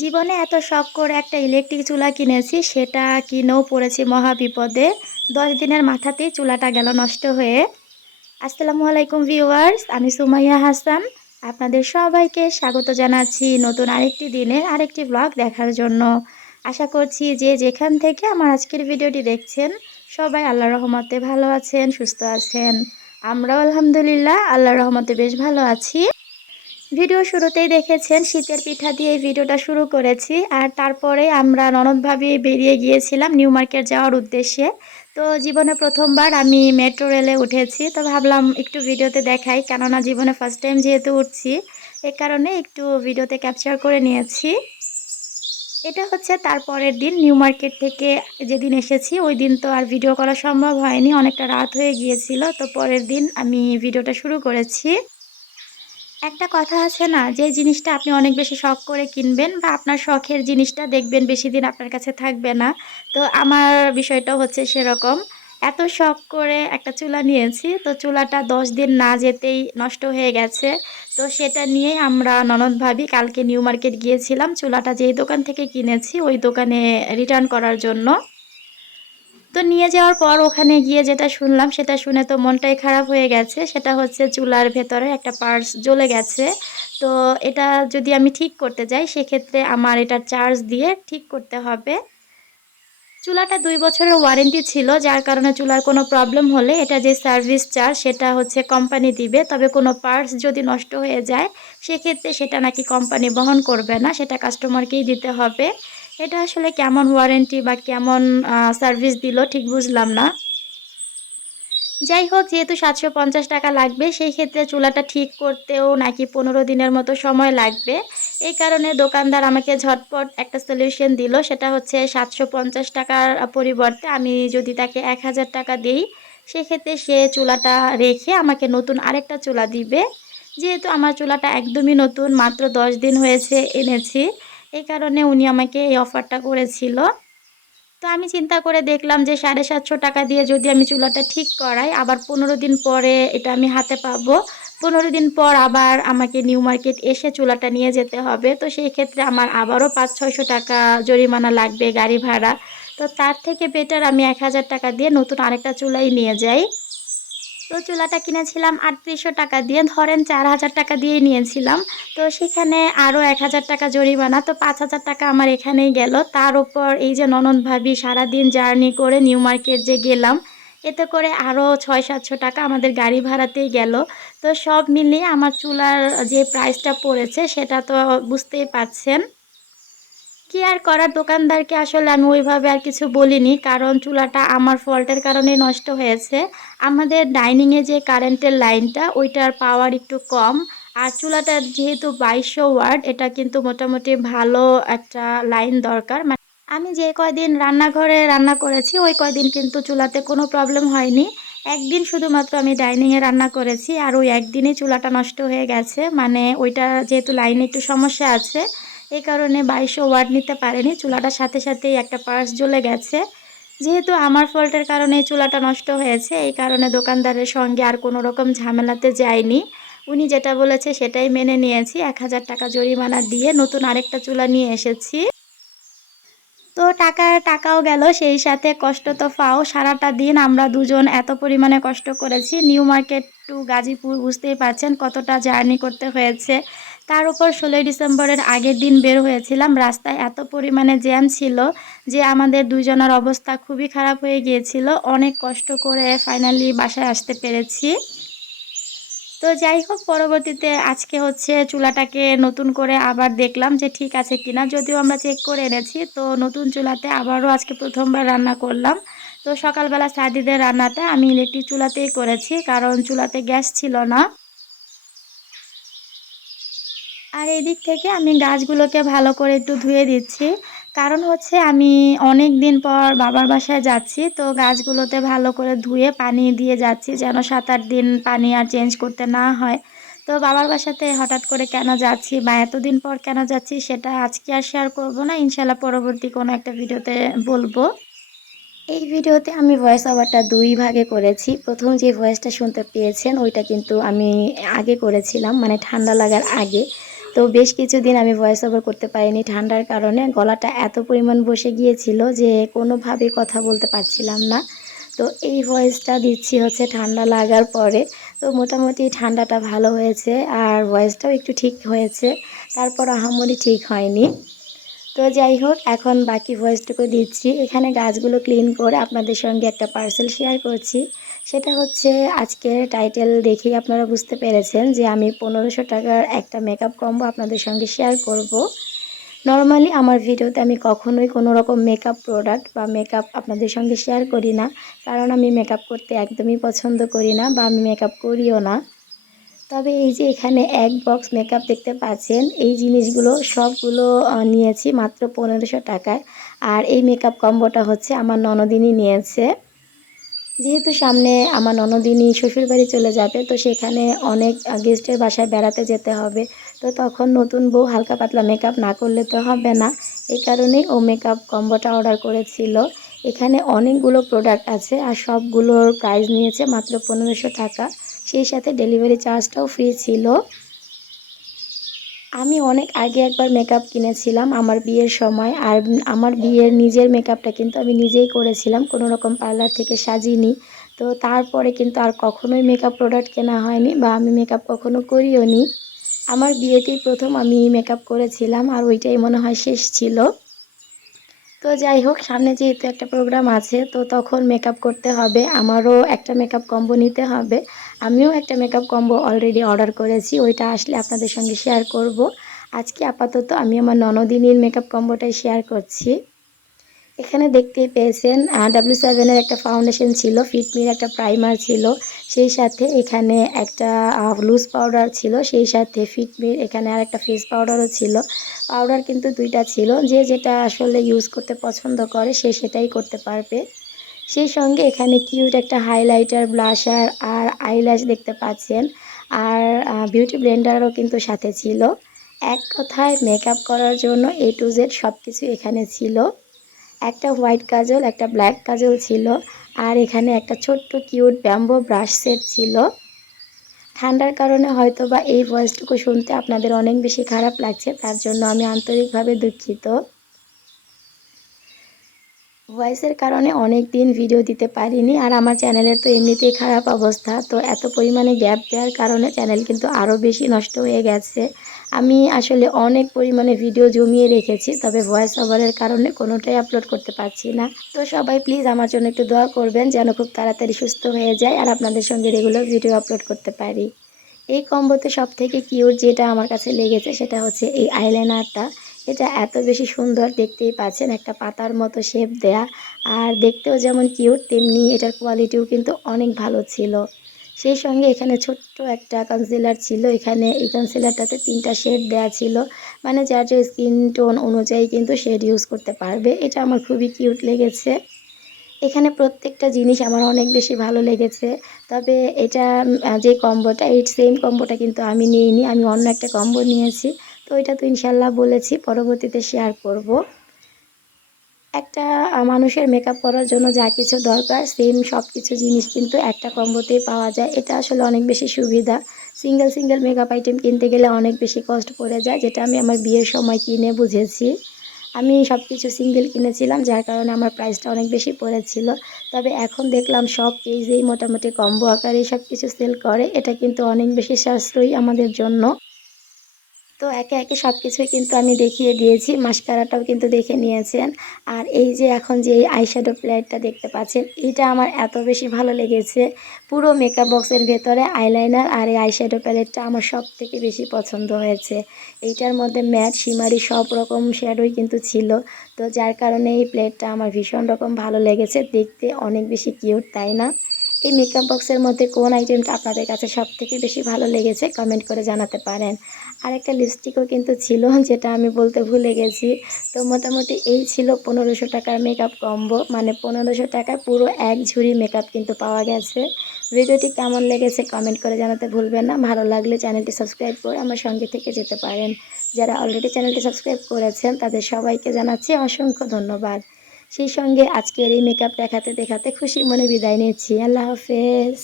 জীবনে এত শখ করে একটা ইলেকট্রিক চুলা কিনেছি, সেটা কিনেও পড়েছি মহা বিপদে দশ দিনের মাথাতেই চুলাটা গেল নষ্ট হয়ে। আসসালামু আলাইকুম ভিউয়ার্স আমি সুমাইয়া হাসান। আপনাদের সবাইকে স্বাগত জানাচ্ছি নতুন আরেকটি দিনের আরেকটি ব্লগ দেখার জন্য। আশা করছি যে যেখান থেকে আমার আজকের ভিডিওটি দেখছেন, সবাই আল্লাহ রহমতে ভালো আছেন, সুস্থ আছেন। আমরাও আলহামদুলিল্লাহ আল্লাহ রহমতে বেশ ভালো আছি। ভিডিও শুরুতেই দেখেছেন, শীতের পিঠা দিয়ে এই ভিডিওটা শুরু করেছি। আর তারপরে আমরা ননদভাবে বেরিয়ে গিয়েছিলাম নিউ মার্কেট যাওয়ার উদ্দেশ্যে। তো জীবনে প্রথমবার আমি মেট্রো রেলে উঠেছি, তো ভাবলাম একটু ভিডিওতে দেখাই। কেননা জীবনে ফার্স্ট টাইম যেহেতু উঠছি, এ কারণে একটু ভিডিওতে ক্যাপচার করে নিয়েছি। এটা হচ্ছে তারপরের দিন, নিউ মার্কেট থেকে যেদিন এসেছি, ওই দিন তো আর ভিডিও করা সম্ভব হয়নি, অনেকটা রাত হয়ে গিয়েছিল। তো পরের দিন আমি ভিডিওটা শুরু করেছি। একটা কথা আছে না, যে জিনিসটা আপনি অনেক বেশি শখ করে কিনবেন বা আপনার শখের জিনিসটা দেখবেন বেশি দিন আপনার কাছে থাকবে না। তো আমার বিষয়টা হচ্ছে সেরকম। এত শখ করে একটা চুলা নিয়েছি, তো চুলাটা দশ দিন না যেতেই নষ্ট হয়ে গেছে। তো সেটা নিয়ে আমরা ননদ ভাবি, কালকে নিউ মার্কেট গিয়েছিলাম, চুলাটা যেই দোকান থেকে কিনেছি, ওই দোকানে রিটার্ন করার জন্য। তো নিয়ে যাওয়ার পর ওখানে গিয়ে যেটা শুনলাম, সেটা শুনে তো মনটাই খারাপ হয়ে গেছে। সেটা হচ্ছে চুলার ভেতরে একটা পার্স জ্বলে গেছে। তো এটা যদি আমি ঠিক করতে যাই, সেক্ষেত্রে আমার এটা চার্জ দিয়ে ঠিক করতে হবে। চুলাটা দুই বছরের ওয়ারেন্টি ছিল, যার কারণে চুলার কোনো প্রবলেম হলে এটা যে সার্ভিস চার্জ, সেটা হচ্ছে কোম্পানি দিবে। তবে কোনো পার্টস যদি নষ্ট হয়ে যায়, সেক্ষেত্রে সেটা নাকি কোম্পানি বহন করবে না, সেটা কাস্টমারকেই দিতে হবে। এটা আসলে কেমন ওয়ারেন্টি বা কেমন সার্ভিস দিল ঠিক বুঝলাম না। যাই হোক যেহেতু সাতশো পঞ্চাশ টাকা লাগবে, সেই ক্ষেত্রে চুলাটা ঠিক করতেও নাকি পনেরো দিনের মতো সময় লাগবে। এই কারণে দোকানদার আমাকে ঝটপট একটা সলিউশন দিল, সেটা হচ্ছে সাতশো পঞ্চাশ টাকার পরিবর্তে আমি যদি তাকে এক হাজার টাকা দিই, সেক্ষেত্রে সে চুলাটা রেখে আমাকে নতুন আরেকটা চুলা দিবে। যেহেতু আমার চুলাটা একদমই নতুন, মাত্র দশ দিন হয়েছে এনেছি এই কারণে উনি আমাকে এই অফারটা করেছিল। তো আমি চিন্তা করে দেখলাম যে সাড়ে সাতশো টাকা দিয়ে যদি আমি চুলাটা ঠিক করাই, আবার পনেরো দিন পরে এটা আমি হাতে পাবো। পনেরো দিন পর আবার আমাকে নিউ মার্কেট এসে চুলাটা নিয়ে যেতে হবে। তো সেই ক্ষেত্রে আমার আবারও পাঁচ, ছয়শো টাকা জরিমানা লাগবে গাড়ি ভাড়া। তো তার থেকে বেটার আমি এক হাজার টাকা দিয়ে নতুন আরেকটা চুলাই নিয়ে যাই। তো চুলাটা কিনেছিলাম আটত্রিশশো টাকা দিয়ে। ধরেন চার হাজার টাকা দিয়ে নিয়েছিলাম। তো সেখানে আরও এক হাজার টাকা জরিমানা। তো পাঁচ হাজার টাকা আমার এখানেই গেল। তার উপর এই যে ননদ ভাবি সারাদিন জার্নি করে নিউ মার্কেট যে গেলাম, এতে করে আরও ছয় সাতশো টাকা আমাদের গাড়ি ভাড়াতেই গেল। তো সব মিলিয়ে আমার চুলার যে প্রাইসটা পড়েছে, সেটা তো বুঝতেই পারছেন। কি আর করার দোকানদারকে আসলে আমি ওইভাবে আর কিছু বলিনি, কারণ চুলাটা আমার ফল্টের কারণে নষ্ট হয়েছে। আমাদের ডাইনিংয়ে যে কারেন্টের লাইনটা ওইটার পাওয়ার একটু কম। আর চুলাটা যেহেতু বাইশশো ওয়ার্ড এটা কিন্তু মোটামুটি ভালো একটা লাইন দরকার। মানে আমি যে কয়দিন রান্নাঘরে রান্না করেছি, ওই কয়দিন কিন্তু চুলাতে কোনো প্রবলেম হয়নি। একদিন শুধুমাত্র আমি ডাইনিংয়ে রান্না করেছি, আর ওই একদিনই চুলাটা নষ্ট হয়ে গেছে। মানে ওইটা যেহেতু লাইনে একটু সমস্যা আছে এই কারণে বাইশশো ওয়ার্ড নিতে পারেনি। চুলাটার সাথে সাথেই একটা পার্স জ্বলে গেছে। যেহেতু আমার ফল্টের কারণে চুলাটা নষ্ট হয়েছে, এই কারণে দোকানদারের সঙ্গে আর কোনো রকম ঝামেলাতে যায়নি। উনি যেটা বলেছে সেটাই মেনে নিয়েছি। এক হাজার টাকা জরিমানা দিয়ে নতুন আরেকটা চুলা নিয়ে এসেছি। তো টাকার টাকাও গেল, সেই সাথে কষ্ট তো পাও। সারাটা দিন আমরা দুজন এত পরিমাণে কষ্ট করেছি। নিউ মার্কেট টু গাজীপুর, বুঝতেই পারছেন কতটা জার্নি করতে হয়েছে। তার উপর ষোলোই ডিসেম্বরের আগের দিন বের হয়েছিলাম। রাস্তায় এত পরিমাণে জ্যাম ছিল যে আমাদের দুজনের অবস্থা খুবই খারাপ হয়ে গিয়েছিল। অনেক কষ্ট করে ফাইনালি বাসায় আসতে পেরেছি। তো যাই হোক, পরবর্তীতে আজকে হচ্ছে চুলাটাকে নতুন করে আবার দেখলাম যে ঠিক আছে কিনা। যদিও আমরা চেক করে এনেছি, তো নতুন চুলাতে আবারও আজকে প্রথমবার রান্না করলাম। তো সকালবেলা সাদিদের রান্নাটা আমি ইলেকট্রিক চুলাতেই করেছি, কারণ চুলাতে গ্যাস ছিল না। আর এই দিক থেকে আমি গাছগুলোকে ভালো করে একটু ধুয়ে দিচ্ছি। কারণ হচ্ছে আমি অনেক দিন পর বাবার বাসায় যাচ্ছি, তো গাছগুলোতে ভালো করে ধুয়ে পানি দিয়ে যাচ্ছি যেন সাত আট দিন পানি আর চেঞ্জ করতে না হয়। তো বাবার বাসাতে হঠাৎ করে কেন যাচ্ছি বা এতদিন পর কেন যাচ্ছি সেটা আজকে আর শেয়ার করব না ইনশাল্লাহ পরবর্তী কোনো একটা ভিডিওতে বলব। এই ভিডিওতে আমি ভয়েস ওভারটা দুই ভাগে করেছি। প্রথম যে ভয়েসটা শুনতে পেয়েছেন, ওইটা কিন্তু আমি আগে করেছিলাম মানে ঠান্ডা লাগার আগে। তো বেশ কিছুদিন আমি ভয়েস ওভার করতে পারিনি ঠান্ডার কারণে। গলাটা এত পরিমাণ বসে গিয়েছিল যে কোনোভাবেই কথা বলতে পারছিলাম না। তো এই ভয়েসটা দিচ্ছি হচ্ছে ঠান্ডা লাগার পরে। তো মোটামুটি ঠান্ডাটা ভালো হয়েছে আর ভয়েসটাও একটু ঠিক হয়েছে। তারপর আহামরি ঠিক হয়নি। তো যাই হোক, এখন বাকি ভয়েসটুকু দিচ্ছি। এখানে গাছগুলো ক্লিন করে আপনাদের সঙ্গে একটা পার্সেল শেয়ার করছি। সেটা হচ্ছে আজকের টাইটেল দেখেই আপনারা বুঝতে পেরেছেন যে আমি পনেরোশো টাকার একটা মেকআপ কম্বো আপনাদের সঙ্গে শেয়ার করব। নর্মালি আমার ভিডিওতে আমি কখনোই কোনো রকম মেকআপ প্রোডাক্ট বা মেকআপ আপনাদের সঙ্গে শেয়ার করি না, কারণ আমি মেকআপ করতে একদমই পছন্দ করি না বা আমি মেকআপ করিও না। তবে এই যে এখানে এক বক্স মেকআপ দেখতে পাচ্ছেন, এই জিনিসগুলো সবগুলো নিয়েছি মাত্র পনেরোশো টাকায়। আর এই মেকআপ কম্বোটা হচ্ছে আমার ননদিনই নিয়েছে। যেহেতু সামনে আমার ননদিনী শ্বশুরবাড়ি চলে যাবে, তো সেখানে অনেক গেস্টের বাসায় বেড়াতে যেতে হবে। তো তখন নতুন বউ হালকা পাতলা মেকআপ না করলে তো হবে না। এই কারণেই ও মেকআপ কম্বোটা অর্ডার করেছিল। এখানে অনেকগুলো প্রোডাক্ট আছে আর সবগুলোর প্রাইস নিয়েছে মাত্র পনেরোশো টাকা। সেই সাথে ডেলিভারি চার্জটাও ফ্রি ছিল। আমি অনেক আগে একবার মেকআপ কিনেছিলাম আমার বিয়ের সময় আর আমার বিয়ের নিজের মেকআপটা কিন্তু আমি নিজেই করেছিলাম, কোনো রকম পার্লার থেকে সাজিনি। তো তারপরে কিন্তু আর কখনোই মেকআপ প্রোডাক্ট কেনা হয়নি বা আমি মেকআপ কখনো করিও নি আমার বিয়েতেই প্রথম আমি মেকআপ করেছিলাম আর ওইটাই মনে হয় শেষ ছিল। তো যাই হোক, সামনে যেহেতু একটা প্রোগ্রাম আছে, তো তখন মেকআপ করতে হবে, আমারও একটা মেকআপ কম্বো নিতে হবে। আমিও একটা মেকআপ কম্বো অলরেডি অর্ডার করেছি, ওইটা আসলে আপনাদের সঙ্গে শেয়ার করব। আজকে আপাতত আমি আমার ননদিনীর মেকআপ কম্বোটাই শেয়ার করছি। এখানে দেখতেই পেয়েছেন ডাব্লিউ সেভেনের একটা ফাউন্ডেশন ছিল ফিটমির একটা প্রাইমার ছিল, সেই সাথে এখানে একটা লুজ পাউডার ছিল, সেই সাথে ফিটমির এখানে আর একটা ফেস পাউডারও ছিল। পাউডার কিন্তু দুইটা ছিল, যে যেটা আসলে ইউজ করতে পছন্দ করে সে সেটাই করতে পারবে। সেই সঙ্গে এখানে কিউট একটা হাইলাইটার ব্লাশার আইল্যাশ দেখতে পাচ্ছেন। আর বিউটি ব্লেন্ডারও কিন্তু সাথে ছিল। এক কথায় মেকআপ করার জন্য এ টু জেড সব কিছু এখানে ছিল। একটা হোয়াইট কাজল, একটা ব্ল্যাক কাজল ছিল। আর এখানে একটা ছোট্ট কিউট ব্যাম্বো ব্রাশ সেট ছিল। ঠান্ডার কারণে হয়তো বা এই ভয়েসটুকু শুনতে আপনাদের অনেক বেশি খারাপ লাগছে। তার জন্য আমি আন্তরিকভাবে দুঃখিত। ভয়েসের কারণে অনেক দিন ভিডিও দিতে পারিনি, আর আমার চ্যানেলের তো এমনিতেই খারাপ অবস্থা। তো এত পরিমাণে গ্যাপ দেওয়ার কারণে চ্যানেল কিন্তু আরও বেশি নষ্ট হয়ে গেছে। আমি আসলে অনেক পরিমাণে ভিডিও জমিয়ে রেখেছি, তবে ভয়েস ওভারের কারণে কোনোটাই আপলোড করতে পারছি না। তো সবাই প্লিজ আমার জন্য একটু দোয়া করবেন, যেন খুব তাড়াতাড়ি সুস্থ হয়ে যায়, আর আপনাদের সঙ্গে রেগুলার ভিডিও আপলোড করতে পারি। এই কম্বোতে সব থেকে কিউট যেটা আমার কাছে লেগেছে, সেটা হচ্ছে এই আইলাইনারটা এটা এত বেশি সুন্দর দেখতেই পাচ্ছেন, একটা পাতার মতো শেপ দেয়া। আর দেখতেও যেমন কিউট তেমনি এটার কোয়ালিটিও কিন্তু অনেক ভালো ছিল। সেই সঙ্গে এখানে ছোট্ট একটা কনসিলার ছিল। এখানে এই কনসিলারটাতে তিনটা শেড দেয়া ছিল। মানে যার যে স্কিন টোন অনুযায়ী কিন্তু শেড ইউজ করতে পারবে। এটা আমার খুবই কিউট লেগেছে। এখানে প্রত্যেকটা জিনিস আমার অনেক বেশি ভালো লেগেছে। তবে এটা যে কম্বোটা এই সেম কম্বোটা কিন্তু আমি নিইনি। আমি অন্য একটা কম্বো নিয়েছি। তো এটা তো ইনশাল্লাহ বলেছি, পরবর্তীতে শেয়ার করব। একটা মানুষের মেকআপ করার জন্য যা কিছু দরকার সেম সব কিছু জিনিস কিন্তু একটা কম্বোতেই পাওয়া যায়। এটা আসলে অনেক বেশি সুবিধা। সিঙ্গেল সিঙ্গেল মেকআপ আইটেম কিনতে গেলে অনেক বেশি কষ্ট পড়ে যায়, যেটা আমি আমার বিয়ের সময় কিনে বুঝেছি। আমি সব কিছু সিঙ্গেল কিনেছিলাম, যার কারণে আমার প্রাইসটা অনেক বেশি পড়েছিল। তবে এখন দেখলাম সব পেজেই মোটামুটি কম্বো আকারে সব কিছু সেল করে। এটা কিন্তু অনেক বেশি সাশ্রয়ী আমাদের জন্য। তো একে একে সব কিছুই কিন্তু আমি দেখিয়ে দিয়েছি। মাস্কারাটাও কিন্তু দেখে নিয়েছেন। আর এই যে এখন যে এই আইশ্যাডো প্লেটটা দেখতে পাচ্ছেন, এটা আমার এত বেশি ভালো লেগেছে। পুরো মেকআপ বক্সের ভেতরে আইলাইনার আর এই আইশ্যাডো প্যালেটটা আমার সব থেকে বেশি পছন্দ হয়েছে। এইটার মধ্যে ম্যাট সিমারি সব রকম শ্যাডোই কিন্তু ছিল। তো যার কারণে এই প্লেটটা আমার ভীষণ রকম ভালো লেগেছে। দেখতে অনেক বেশি কিউট তাই না? এই মেকআপ বক্সের মধ্যে কোন আইটেমটা আপনাদের কাছে সব থেকে বেশি ভালো লেগেছে কমেন্ট করে জানাতে পারেন। আর একটা লিপস্টিকও কিন্তু ছিল, যেটা আমি বলতে ভুলে গেছি। তো মোটামুটি এই ছিল পনেরোশো টাকার মেকআপ কম্বো মানে পনেরোশো টাকায় পুরো এক ঝুড়ি মেকআপ কিন্তু পাওয়া গেছে। ভিডিওটি কেমন লেগেছে কমেন্ট করে জানাতে ভুলবেন না। ভালো লাগলে চ্যানেলটি সাবস্ক্রাইব করে আমার সঙ্গে থেকে যেতে পারেন। যারা অলরেডি চ্যানেলটি সাবস্ক্রাইব করেছেন, তাদের সবাইকে জানাচ্ছি অসংখ্য ধন্যবাদ। সেই সঙ্গে আজকের এই মেকআপ দেখাতে দেখাতে খুশি মনে বিদায় নিয়েছি আল্লাহ হাফেজ।